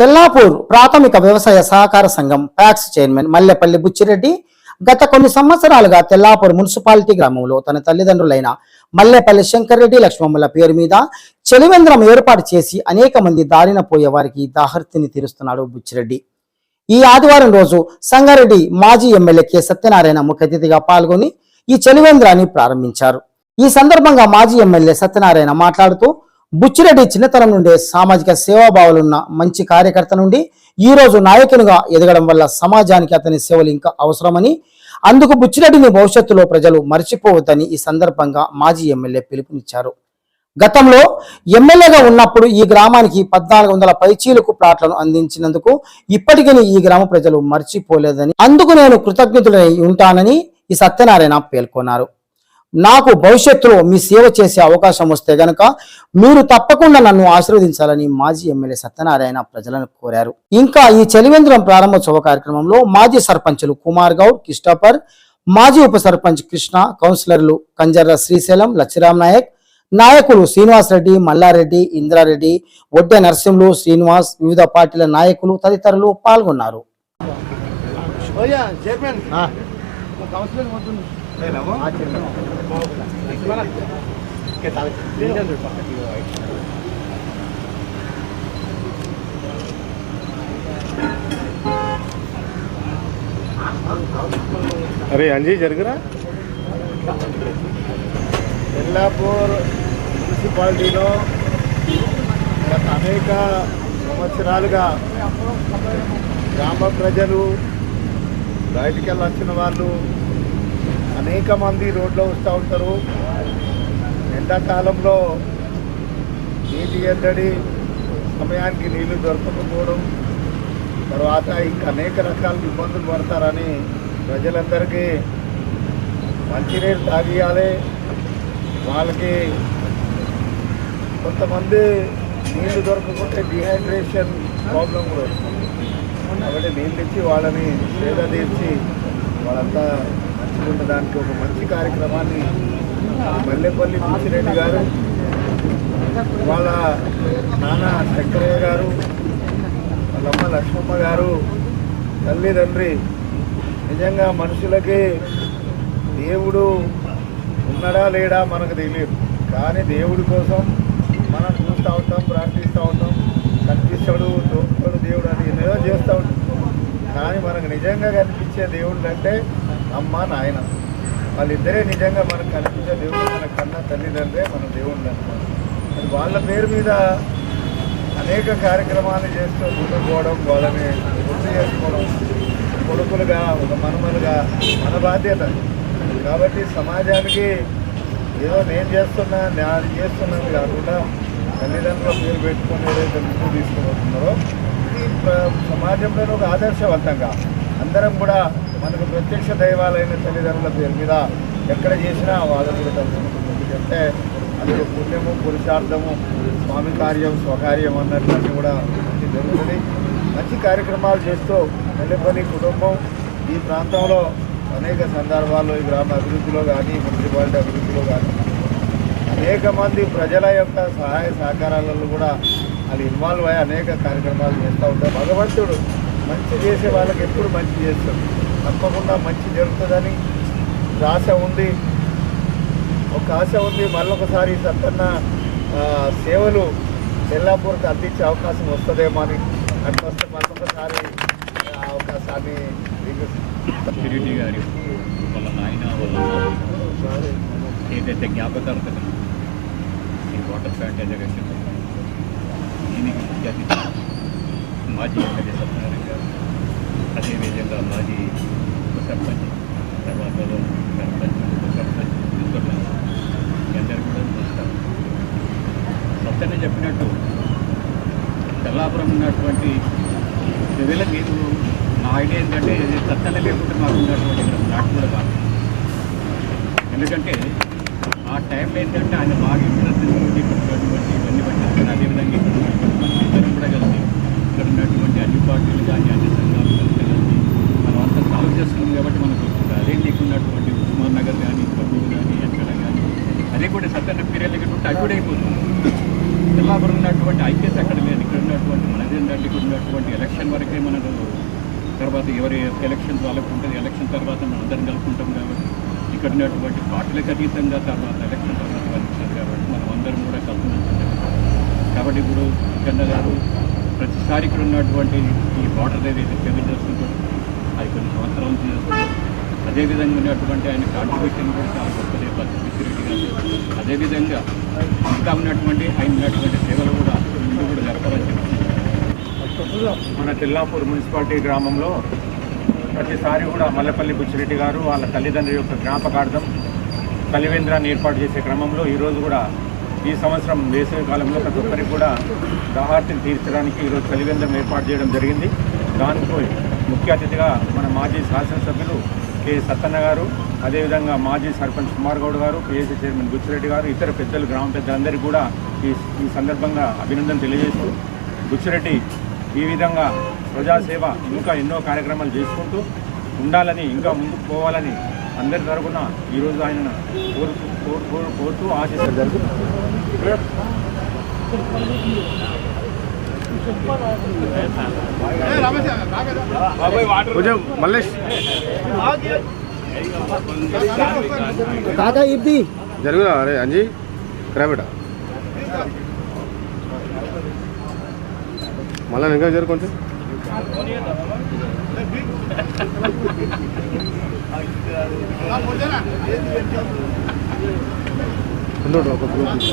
తెల్లాపూర్ ప్రాథమిక వ్యవసాయ సహకార సంఘం ప్యాక్స్ చైర్మన్ మల్లెపల్లి బుచ్చిరెడ్డి గత కొన్ని సంవత్సరాలుగా తెల్లాపూర్ మున్సిపాలిటీ గ్రామంలో తన తల్లిదండ్రులైన మల్లెపల్లి శంకర్ రెడ్డి లక్ష్మమ్మల పేరు మీద చలివేంద్రం ఏర్పాటు చేసి అనేక మంది దారిన పోయే వారికి దాహర్తిని తీరుస్తున్నాడు బుచ్చిరెడ్డి. ఈ ఆదివారం రోజు సంగారెడ్డి మాజీ ఎమ్మెల్యే కె సత్యనారాయణ ముఖ్య అతిథిగా పాల్గొని ఈ చలివేంద్రాన్ని ప్రారంభించారు. ఈ సందర్భంగా మాజీ ఎమ్మెల్యే సత్యనారాయణ మాట్లాడుతూ బుచ్చిరెడ్డి చిన్నతనం నుండే సామాజిక సేవాభావాలున్న మంచి కార్యకర్త నుండి ఈ రోజు నాయకునిగా ఎదగడం వల్ల సమాజానికి అతని సేవలు ఇంకా అవసరమని, అందుకు బుచ్చిరెడ్డిని భవిష్యత్తులో ప్రజలు మర్చిపోవద్దని ఈ సందర్భంగా మాజీ ఎమ్మెల్యే పిలుపునిచ్చారు. గతంలో ఎమ్మెల్యేగా ఉన్నప్పుడు ఈ గ్రామానికి 1400 పైచీలకు ప్లాట్లను అందించినందుకు ఇప్పటికీ ఈ గ్రామ ప్రజలు మర్చిపోలేదని, అందుకు నేను కృతజ్ఞతులై ఉంటానని ఈ సత్యనారాయణ పేర్కొన్నారు. నాకు భవిష్యత్తులో మీ సేవ చేసే అవకాశం వస్తే గనక మీరు తప్పకుండా నన్ను ఆశీర్వదించాలని మాజీ ఎమ్మెల్యే సత్యనారాయణ ప్రజలను కోరారు. ఇంకా ఈ చలివేంద్రం ప్రారంభోత్సవ కార్యక్రమంలో మాజీ సర్పంచులు కుమార్ గౌడ్, కిస్టాపర్, మాజీ ఉప సర్పంచ్ కృష్ణ, కౌన్సిలర్లు కంజర్ర శ్రీశైలం, లచ్చిరామ్ నాయక్, నాయకులు శ్రీనివాస్ రెడ్డి, మల్లారెడ్డి, ఇంద్రారెడ్డి, ఒడ్డె నరసింహులు, శ్రీనివాస్, వివిధ పార్టీల నాయకులు తదితరులు పాల్గొన్నారు. अरे अंजी जरगरा తెల్లాపూర్ మున్సిపాలిటీలో గత అనేక సంవత్సరాలుగా గ్రామ ప్రజలు, బయటికి వెళ్ళొచ్చిన వాళ్ళు అనేక మంది రోడ్లో వస్తూ ఉంటారు. ఎండాకాలంలో నీటి ఎద్దడి, సమయానికి నీళ్లు దొరకకపోవడం, తర్వాత ఇంకా అనేక రకాల ఇబ్బందులు పడతారని ప్రజలందరికీ మంచినీరు తాగియాలి. వాళ్ళకి కొంతమంది నీళ్లు దొరకకుంటే డిహైడ్రేషన్ ప్రాబ్లం కూడా వస్తుంది. కాబట్టి నీళ్ళు ఇచ్చి వాళ్ళని సేద తీర్చి వాళ్ళంతా మంచిగా ఉండడానికి ఒక మంచి కార్యక్రమాన్ని మల్లెపల్లి బుచ్చిరెడ్డి గారు, వాళ్ళ నాన్న శంకరయ్య గారు, వాళ్ళమ్మ లక్ష్మమ్మ గారు, తల్లిదండ్రి, నిజంగా మనుషులకి దేవుడు ఉన్నాడా లేడా మనకు తెలియదు, కానీ దేవుడి కోసం మనం చూస్తూ ఉంటాం, ప్రార్థిస్తూ ఉంటాం. కనిపిస్తాడు, దొరుకుతాడు దేవుడు అని ఏదో చేస్తూ ఉంటాం. కానీ మనకు నిజంగా కనిపించే దేవుడు అంటే అమ్మ, నాయన, వాళ్ళిద్దరే నిజంగా మనకు కనిపించే దేవుడు. మన కన్నా తల్లిదండ్రే మన దేవుళ్ళు అంటారు. అది వాళ్ళ పేరు మీద అనేక కార్యక్రమాలు చేస్తూ ముందుకోవడం, వాళ్ళని గుర్తు చేసుకోవడం, కొడుకులుగా, ఒక మనమలుగా మన బాధ్యత. కాబట్టి సమాజానికి ఏదో నేను చేస్తున్నాను కాకుండా తల్లిదండ్రుల పేరు పెట్టుకొని ఏదైతే ముందు తీసుకుపోతున్నారో ఇది సమాజంలో ఒక ఆదర్శవంతంగా అందరం కూడా మనకు ప్రత్యక్ష దైవాలైన తల్లిదండ్రుల పేరు మీద ఎక్కడ చేసినా వాళ్ళని కూడా తలుచుకుంటుంది. చెప్తే అది ఒక పుణ్యము, పురుషార్థము, స్వామి కార్యం, స్వకార్యం అన్నట్లన్నీ కూడా జరుగుతుంది. మంచి కార్యక్రమాలు చేస్తూ మల్లెపల్లి కుటుంబం ఈ ప్రాంతంలో అనేక సందర్భాల్లో ఈ గ్రామ అభివృద్ధిలో కానీ, మున్సిపాలిటీ అభివృద్ధిలో కానీ అనేక మంది ప్రజల యొక్క సహాయ సహకారాలలో కూడా వాళ్ళు ఇన్వాల్వ్ అయ్యి అనేక కార్యక్రమాలు చేస్తూ ఉంటారు. భగవంతుడు మంచి చేసే వాళ్ళకి ఎప్పుడు మంచి చేస్తాడు. తప్పకుండా మంచి జరుగుతుందని ఆశ ఉంది, ఒక ఆశ ఉంది. మళ్ళొకసారి సత్తన్న సేవలు తెల్లాపూర్కి అందించే అవకాశం వస్తుందేమో అని, అట్లా వస్తే మళ్ళొకసారి అవకాశాన్ని రెడ్డి గారి వాళ్ళ నాయన వాళ్ళ ఏదైతే జ్ఞాపకార్థం ఈ వాటర్ ప్లాంట్ ఎజగేషన్ దీనికి ముఖ్య అతిథి మాజీ ఎమ్మెల్యే సత్యనారాయణ గారు, అదేవిధంగా మాజీ ఉప సర్పంచ్, తర్వాత సర్పంచ్, ఉప సర్పంచ్, అందరూ కూడా చూస్తారు. సత్యనే చెప్పినట్టు తెల్లాపురం ఉన్నటువంటి ప్రజల మీరు నా ఐడియా ఏంటంటే ఇది సత్యనే లేకుంటే మాకు ఉన్నటువంటి నాటు కూడా కాదు. ఎందుకంటే ఆ టైంలో ఏంటంటే ఆయన బాగా ఇంట్రెస్ట్ తీసుకున్నటువంటి ఇవన్నీ బట్టి, అదేవిధంగా ఇద్దరు కూడా కలిసి ఇక్కడ ఉన్నటువంటి అన్ని పార్టీలు కానీ అన్ని సంఘాలు కలిసి మనం అంతా సాల్వ్ చేస్తున్నాం. కాబట్టి మనకు వస్తుంది. అదే నీకున్నటువంటి ఉస్మాన్ నగర్ కానీ, కర్నూలు కానీ, ఎక్కడ కానీ అదే కూడా సత్యన్న పీరియడ్ ఉంటే అది కూడా అయిపోతుంది. తెల్లాపురం ఉన్నటువంటి ఐక్యత అక్కడ లేదు. ఇక్కడ ఉన్నటువంటి మనది ఏంటంటే ఇక్కడ ఉన్నటువంటి ఎలక్షన్ వరకే మనకు, తర్వాత ఎవరి ఎలక్షన్ వాళ్ళకు ఉంటుంది, ఎలక్షన్ తర్వాత మనం అందరం కలుపుకుంటాం కాబట్టి ఇక్కడ ఉన్నటువంటి పార్టీలకు అతీతంగా తర్వాత ఎలక్షన్ తర్వాత కలుపుతుంది కాబట్టి మనం అందరం కూడా కలుపుకుంటాం. కాబట్టి ఇప్పుడు గండ గారు ప్రతిసారి ఇక్కడ ఉన్నటువంటి ఈ బార్డర్ ఏదైతే సేవలు చేస్తుంటారు అది కొన్ని సంవత్సరాల నుంచి చేస్తుంటారు. అదేవిధంగా ఉన్నటువంటి ఆయన కాంట్రిబ్యూషన్ కూడా చాలా గొప్పదే పచ్చిరెడ్డి గారు. అదేవిధంగా ఇంకా ఉన్నటువంటి ఆయన ఉన్నటువంటి సేవలు కూడా ముందు కూడా జరపాలని చెప్తున్నారు. మన తెల్లాపూర్ మున్సిపాలిటీ గ్రామంలో ప్రతిసారి కూడా మల్లెపల్లి బుచ్చిరెడ్డి గారు వాళ్ళ తల్లిదండ్రుల యొక్క జ్ఞాపకార్థం కలివేంద్రాన్ని ఏర్పాటు చేసే క్రమంలో ఈరోజు కూడా ఈ సంవత్సరం వేసవి కాలంలో ప్రతి ఒక్కరికి కూడా దాహార్తిని తీర్చడానికి ఈరోజు కలివేంద్రం ఏర్పాటు చేయడం జరిగింది. దానితో ముఖ్య అతిథిగా మన మాజీ శాసనసభ్యులు కె సత్తన్న గారు, అదేవిధంగా మాజీ సర్పంచ్ కుమార్ గౌడ్ గారు, పిఎస్సీ చైర్మన్ బుచ్చిరెడ్డి గారు, ఇతర పెద్దలు, గ్రామ పెద్దలందరికీ కూడా ఈ సందర్భంగా అభినందన తెలియజేస్తూ బుచ్చిరెడ్డి ఈ విధంగా ప్రజాసేవ ఇంకా ఎన్నో కార్యక్రమాలు చేసుకుంటూ ఉండాలని, ఇంకా ముందుకు పోవాలని అందరి తరఫున ఈరోజు ఆయన కోరుతూ ఆశిస్తారు జరుగుతుంది. మల్లేష్ కాకా ఇది జరుగుదా అరే అంజీ క్రాబేట మళ్ళీ ఇంకా జరుగు కొంచెం ఒక గ్రూప్